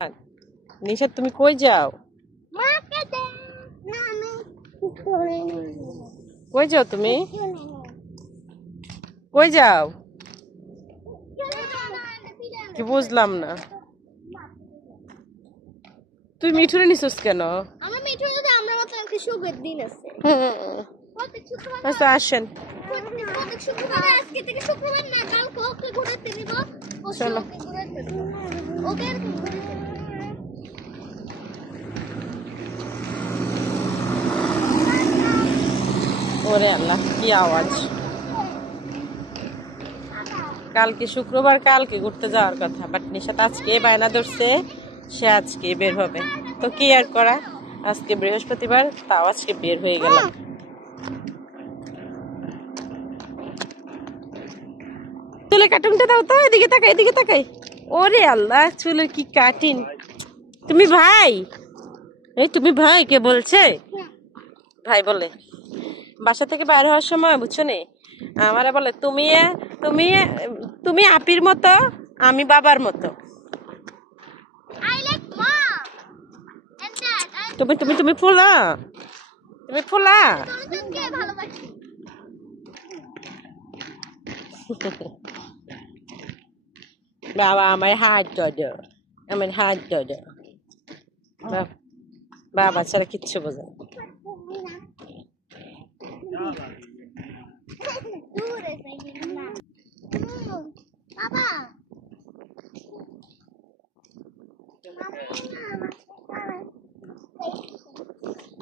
নিশা তুমি কই যাও? কই যাও তুমি? কই যাও? কি বুঝলাম না। তুই মিঠুরে নিছিস কেন? আমরা মিঠুর সাথে আমরা মত একটা শুভের দিন আছে। আচ্ছা আসেন। প্রত্যেক শুক্রবার আজকে থেকে শুক্রবার না কালকে ওকে ঘুরাতে দিব। চলো। ওকে আর ঘুরাতে দিব। ওরে আল্লাহ কি আওয়াজ। কালকে শুক্রবার, কালকে ঘুরতে যাওয়ার কথা, বাট নিশাত আজকে বায়না ধরছে সে আজকে বের হবে। তো কি আর করা, আজকে বৃহস্পতিবার, তাও আজকে বের হয়ে গেল। চুলের কাটিংটা দাও তো, এদিকে তাকাই, এদিকে তাকাই। ওরে আল্লাহ চুলের কি কাটিং। তুমি ভাই? এই তুমি ভাই? কে বলছে ভাই? বলে বাসা থেকে বাইরে হওয়ার সময় বুঝছো নে আমারে বলে তুমি তুমি তুমি আপির মতো, আমি বাবার মতো। তুমি তুমি তুমি ফুলা, তুমি ফুলা। বাবা আমার হাত ধরো, আমার হাত ধরো। বাবা ছাড়া কিচ্ছু বোঝে না।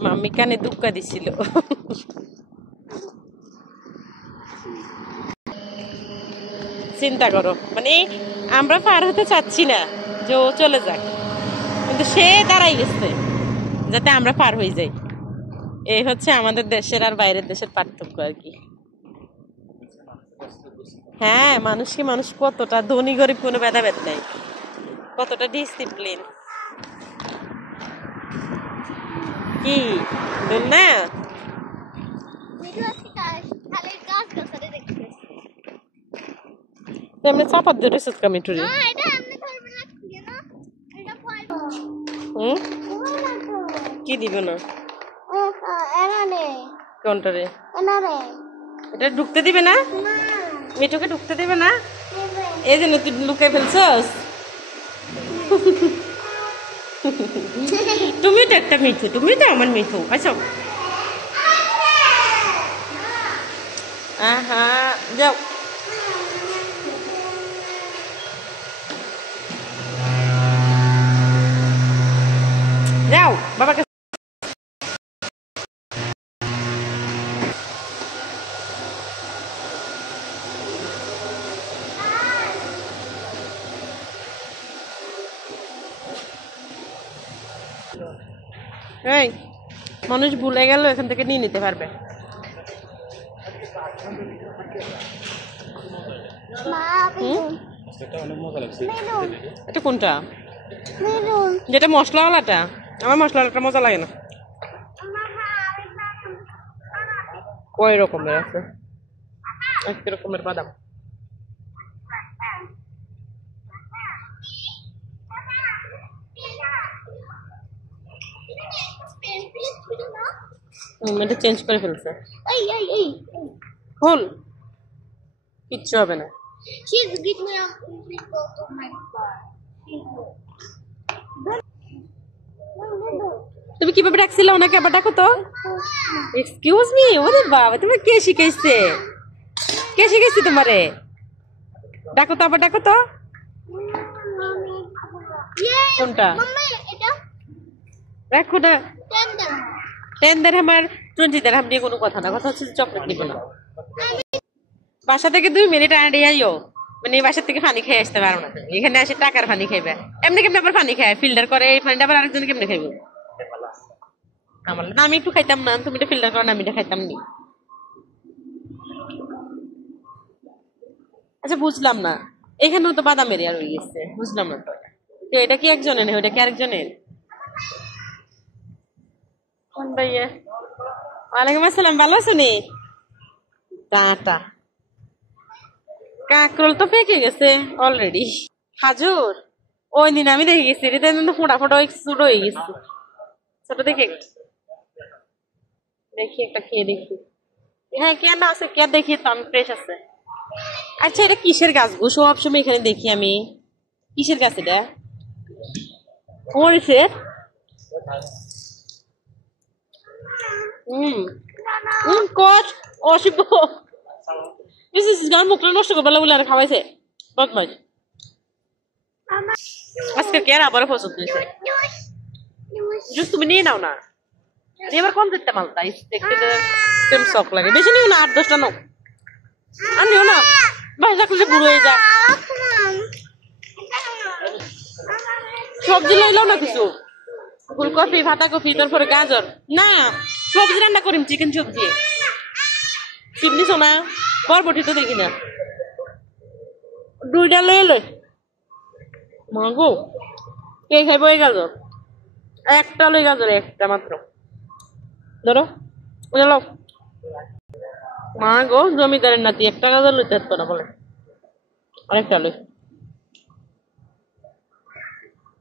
মাম্মি কানে দুক্কা দিছিল। চিন্তা করো, মানে আমরা পার হতে চাচ্ছি না যে ও চলে যাক, কিন্তু সে দাঁড়াই গেছে যাতে আমরা পার হয়ে যাই। এই হচ্ছে আমাদের দেশের আর বাইরের দেশের পার্থক্য আর কি। হ্যাঁ, মানুষকে মানুষ কতটা ধনী গরিব কোনো ভেদাভেদ নাই, কতটা ডিসিপ্লিন। কি বল না? এমনি চাপাত ধরেছিস কামিটুরি? কি দিব না? কোনটারে? এটা ঢুকতে দিবে না? মিঠুকে ঢুকতে দিবে না? এই জন্য তুই লুকাই ফেলছস। তুমি তো একটা মিঠু, তুমি তো আমার মিঠু। আচ্ছা আহা যাও। যাও বাবাকে। এই মানুষ ভুলে গেল এখান থেকে নিয়ে নিতে পারবে। এটা কোনটা? যেটা মশলাওয়ালাটা? আমার মশলাওয়ালাটা মজা লাগে না। কয় রকমের আছে? এক রকমের বাদাম। এটা চেঞ্জ করে ফেলছে। ফুল কিচ্ছু হবে না। তুমি কিভাবে ডাকছিলে ওনাকে? আবার ডাকো তো। Excuse me. ওরে বাবা, তুমি কে শিখাইছে? কে শিখাইছে তোমারে? ডাকো তো, আবার ডাকো তো। কোনটা? রাখো না। 10 দিরহাম আর 20 দিরহাম নিয়ে কোনো কথা না, কথা হচ্ছে চকলেট নিব না। বাসা থেকে 2 মিনিট আগে আইও, মানে বাসা থেকে পানি খেয়ে আসতে পারো না। এখানে এসে টাকার পানি খাইবে। এমনি কেমনি আবার পানি খায়? ফিল্টার করে এই পানিটা আবার আরেকজন কেমনে খাইবো? আমার না, আমি একটু খাইতাম না, তুমি এটা ফিল্টার করো না, আমি এটা খাইতাম নি। আচ্ছা বুঝলাম না, এখানেও তো বাদামের আর হয়ে গেছে, বুঝলাম না তো। এটা কি একজনের নেই, ওটা কি আরেকজনের? কোন ভাইয়া? ওয়ালাইকুম আসসালাম, ভালো আছো নি? টাটা। কাকরোল তো পেকে গেছে অলরেডি। খাজুর? ওই দিন আমি দেখে গেছি এটা কিন্তু ফোটা ফোটা ছোট হয়ে গেছে ছোট দেখে দেখি একটা খেয়ে দেখি হ্যাঁ কেন আছে কে দেখি তো আমি ফ্রেশ আছে আচ্ছা এটা কিসের গাছ গো সবসময় এখানে দেখি আমি কিসের গাছ এটা মরিচের কচ অশিব মুখটা নষ্ট করবার বলে আর খাওয়াইছে বদমাস আজকে কে আবার পছন্দ হয়েছে জুস তুমি নিয়ে নাও না এবার কোন দিতে মালটা দেখতে তেম শখ লাগে বেশি নিও না 8-10টা নাও আর নিও না বাসা খুলে বুড়ো হয়ে যায় সবজি লইলাও না কিছু ফুলকপি বাঁধাকপি তারপরে গাজর না সবজি রান্না করিম চিকেন সবজি চিমনি সোনা বরবটি তো দেখি না 2টা লই মাগো কে খাইব এই গাজর একটা লই গাজর একটা মাত্র ধরো চলো মা গো জমিদারের নাতি একটা গাজর লইতে পারতো না বলে আরেকটা লই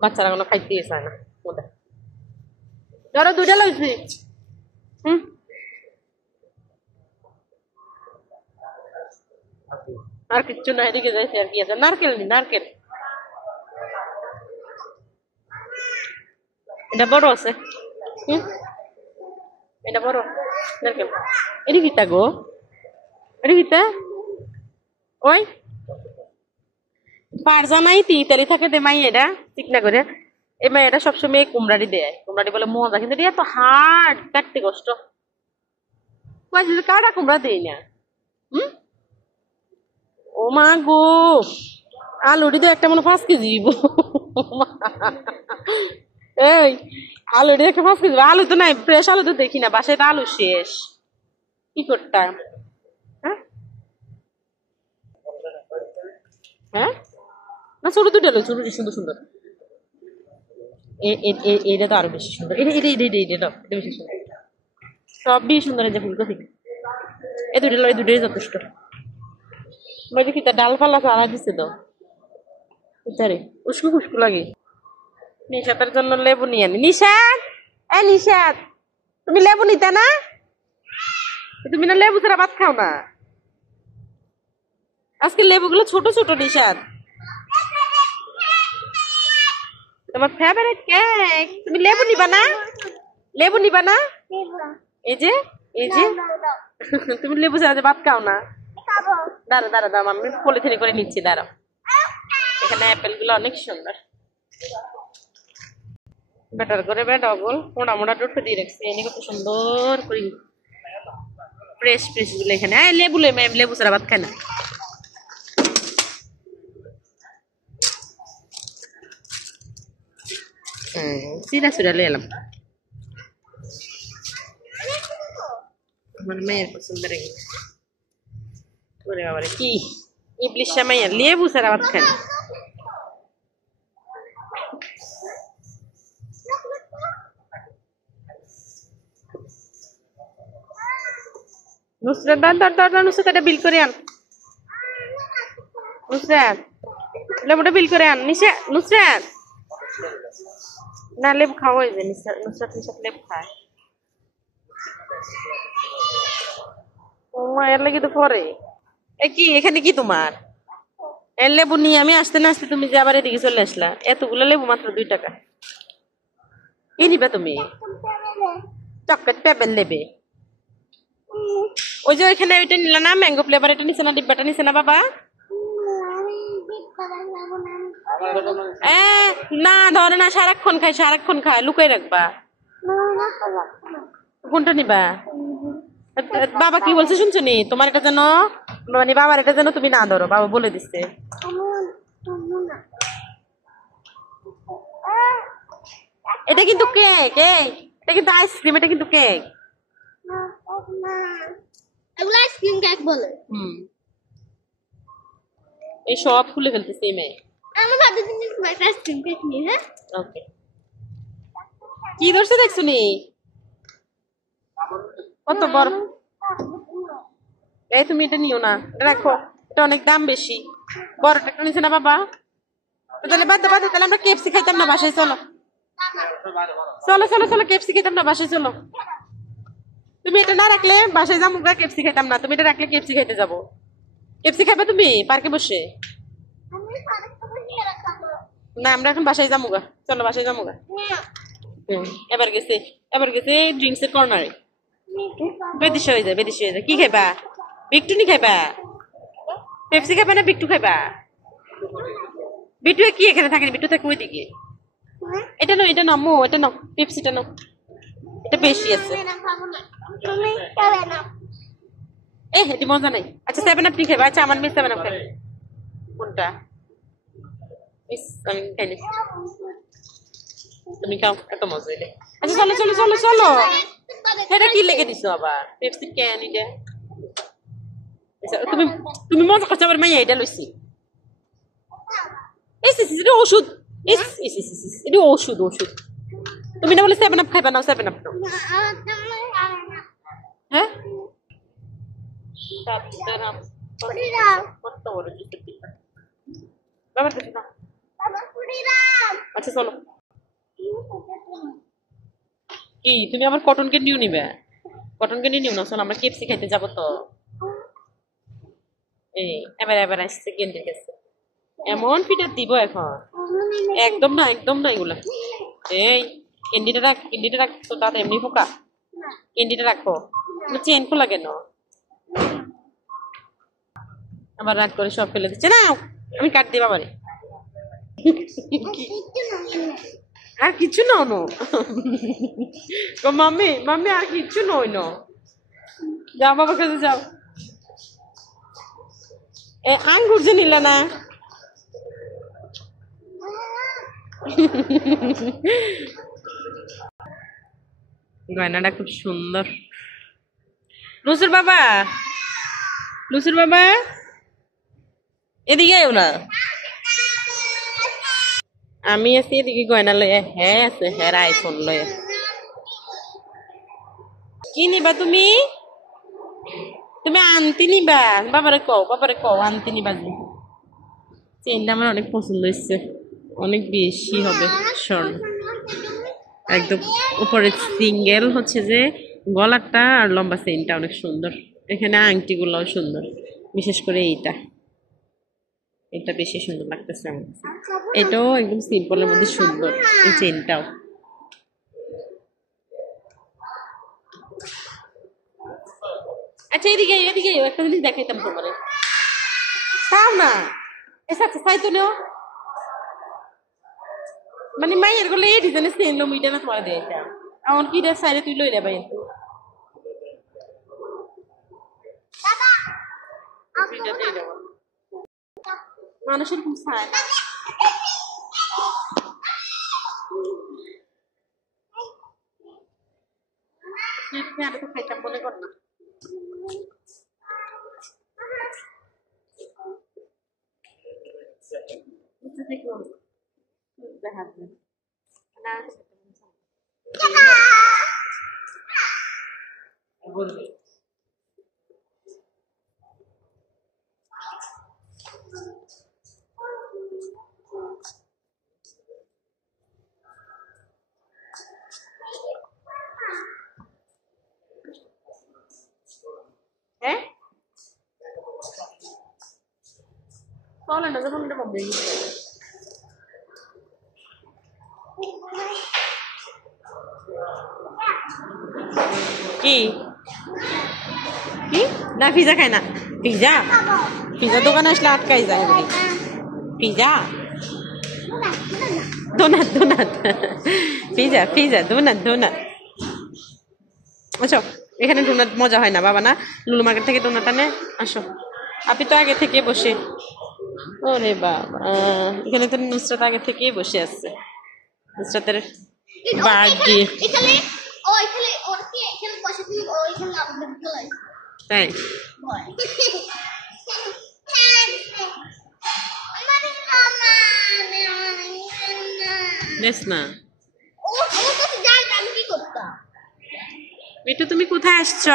বাচ্চারা কোনো খাইতে চায় না ওদের ধরো 2টা লইছি আর কিচ্ছু না এদিকে যাইছে আর কি আছে নারকেল নি নারকেল এটা বড় আছে এটা বড় নারকেল এটি কিতা গো এটি কিতা ওই পারজা নাই ইতালি থাকে দে মাই এটা ঠিক না করে এই মাই এটা সবসময় কুমড়াটি দেয় কুমড়াটি বলে মজা কিন্তু এটা তো হার্ড কাটতে কষ্ট কাটা কুমড়া দেই না ও মা গো আলুটি তো একটা মনে 5 কেজি এই আলুটি একটা 5 কেজি আলু তো নাই ফ্রেশ আলু তো দেখি না বাসায় তো আলু শেষ কি করতাম হ্যাঁ না ছোট 2টা লো ছোট সুন্দর সুন্দর এইটা তো আরো বেশি সুন্দর এটা বেশি সুন্দর সবই সুন্দর যে ফুলকপি এই 2টা লো এই 2টাই যথেষ্ট দেখি তা ডাল পালা সারা দিছে তো ইতারে উস্কু খুশকু লাগে নিশাতের জন্য লেবু নিয়ে আনি নিশাত নিশাত তুমি লেবু নিতে না তুমি না লেবু ছাড়া ভাত খাও না আজকে লেবুগুলো ছোট ছোট নিশাত তোমার ফেভারিট কেক তুমি লেবু নিবা না এই যে তুমি লেবু ছাড়া ভাত খাও না দাঁড়া আমি পলিথিনে করে নিচ্ছি দাঁড়াও এখানে অ্যাপেল গুলো অনেক সুন্দর বেটার করে বেডবল মোটা ডুটে দিয়ে রাখছি এনে কত সুন্দর করে ফ্রেশ গুলো এখানে লেবু ছাড়া ভাত খায় না চিরা এলাম আমার মেয়ের পছন্দ রেখে ওরে বাবারে কি ইবলিশ মাইয়া লেবু ছাড়া ভাত খায় না নুসরাত নুসরাত এটা বিল করে আন নুসরাত লেবুটা বিল করে আন নুসরাত না লেবু খাওয়া হয়েছে নুসরাত লেবু খায় ও মায়ের লাগে তো পরে কি এখানে কি তোমার এর লেবু নিয়ে আমি আসতে না আসতে তুমি যে আবার এদিকে চলে আসলা এতগুলো লেবু মাত্র 2 টাকা কি নিবে তুমি চকলেট পেপেল নেবে ওই যে ওইখানে ওইটা নিলা না ম্যাঙ্গো ফ্লেভার এটা নিছে না ডিব্বাটা নিছে না বাবা না ধরে না সারাক্ষণ খায় লুকাই রাখবা কোনটা নিবা বাবা কি বলছে শুনছো নি তোমার এটা যেন মানে বাবার এটা যেন তুমি না ধরো বাবা বলে দিচ্ছে এটা কিন্তু কেক এটা কিন্তু আইসক্রিম এটা কিন্তু কেক এগুলো আইসক্রিম কেক বলে এই সব খুলে ফেলতেছে এই মেয়ে আমার ভাবতে তুমি আইসক্রিম কেক নিয়ে হ্যাঁ ওকে কি ধরছে দেখছো নি কত বড় এই তুমি এটা নিও না রাখো এটা অনেক দাম বেশি বড়টা নিছে না বাবা তাহলে বাদ দাও, তাহলে আমরা কেএফসি খাইতাম না, বাসায় চলো। চলো চলো চলো, কেএফসি খাইতাম না, বাসায় চলো। তুমি এটা না রাখলে বাসায় যাবো, কেএফসি খাইতাম না। তুমি এটা রাখলে কেএফসি খাইতে যাবো। কেএফসি খাইবা তুমি পার্কে বসে? না, আমরা এখন বাসায় যাবো গা। চলো বাসায় যাবো গা। এবার গেছে ড্রিঙ্কস এর কর্নারে। বেদিশে হয়ে যায়, বেদিশে হয়ে যায়। কি খাইবা? বিকটুনি খাইবা? পেপসি খাইবা না বিকটু খাইবা? বিটু কি এখানে থাকে? বিটু থাকে ওইদিকে। এটা নাও, এটা নাও, এটা নাও, পেপসিটা নাও, এটা বেশি আছে। এটি মজা নাই। আচ্ছা 7 আপ খাইবা? আচ্ছা আমার মেয়ে 7 আপ খাইবে। কোনটা? আমি খাইনি, তুমি খাও, এত মজা এটা। আচ্ছা চলো চলো চলো চলো। এটা কি লেগে দিছো আবার? পেপসি ক্যান এটা। তুমি তুমি মজা করছো আবার, মাইয়া এটা লইছি। এটা ওষুধ। এটা ওষুধ ওষুধ। তুমি না বলে 7 আপ খাইবা? নাও 7 আপ নাও। হ্যাঁ আচ্ছা চলো। কি তুমি আবার কটন ক্যান্ডিও নিবে? কটন ক্যান্ডি নিও না, চলো আমরা কেএফসি খাইতে যাবো তো। এই এবার আসছে ক্যান্ডি গেছে, এমন পিঠা দিব এখন। একদম না, একদম না এগুলা। এই ক্যান্ডিটা রাখ তো, দাদা এমনি ফোকা। ক্যান্ডিটা রাখো, চেন খোলা কেন? আবার রাগ করে সব ফেলে দিচ্ছে। না আমি কাট দিবা বাড়ি। আর কিছু নাও নো মাম্মি, মাম্মি আর কিছু নই ন। যাও বাবার কাছে যাও। আঙ্গুর যে নিল না। গয়নাটা খুব সুন্দর। লুসুর বাবা, লুসুর বাবা এদিকে আও না। আমি আছি এদিকে গয়না লয়ে। হ্যাঁ আছে, হ্যাঁ আইফোন লয়ে। কি নিবা তুমি? তুমি আনতে নিবা? বাবারে কও আনতে নিবা। চেনটা আমার অনেক পছন্দ হয়েছে, অনেক বেশি হবে স্বর্ণ। একদম উপরে সিঙ্গেল হচ্ছে যে গলাটা, আর লম্বা চেনটা অনেক সুন্দর। এখানে আংটিগুলোও সুন্দর, বিশেষ করে এটা বেশি সুন্দর লাগতেছে আমার। এটাও একদম সিম্পলের মধ্যে সুন্দর, এই চেনটাও। আচ্ছা এদিকে একটা জিনিস দেখাইতাম তোমার। তাও না আচ্ছা তাই তো নেও, মানে মাইয়ের গুলো এই ডিজাইনের চেন লো, মিটা না তোমার দিয়ে এমন কি সাইডে তুই লই যাবাই। মানুষের খুব চায় না। আমি তো খাইতাম, মনে কর না। হ্যাঁ চলে না, যখন এটা বন্ধ হয়ে গেছে। কি কি না পিজা খায় না? পিজা দোকানে আসলে আটকাই যায়। Pizza donut pizza donut. আচ্ছা এখানে ডোনাট মজা হয় না বাবা, না লুলু মার্কেট থেকে ডোনাট আনে। আসো, আপনি তো আগে থেকে বসে। ওরে বাবা, এখানে তো নুসরাত আগে থেকেই বসে আছে। নুসরাতের বার্থডে। তাই বেশ না। মিঠু তুমি কোথায় আসছ?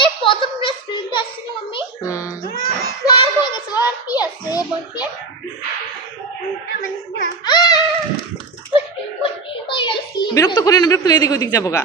এই প্রথম রেস্টুরেন্টে আসছি না মাম্মি আর হয়ে গেছে আর কি আছে বলতে বিরক্ত করি না, বিরক্ত এদিক ওদিক যাবো গা।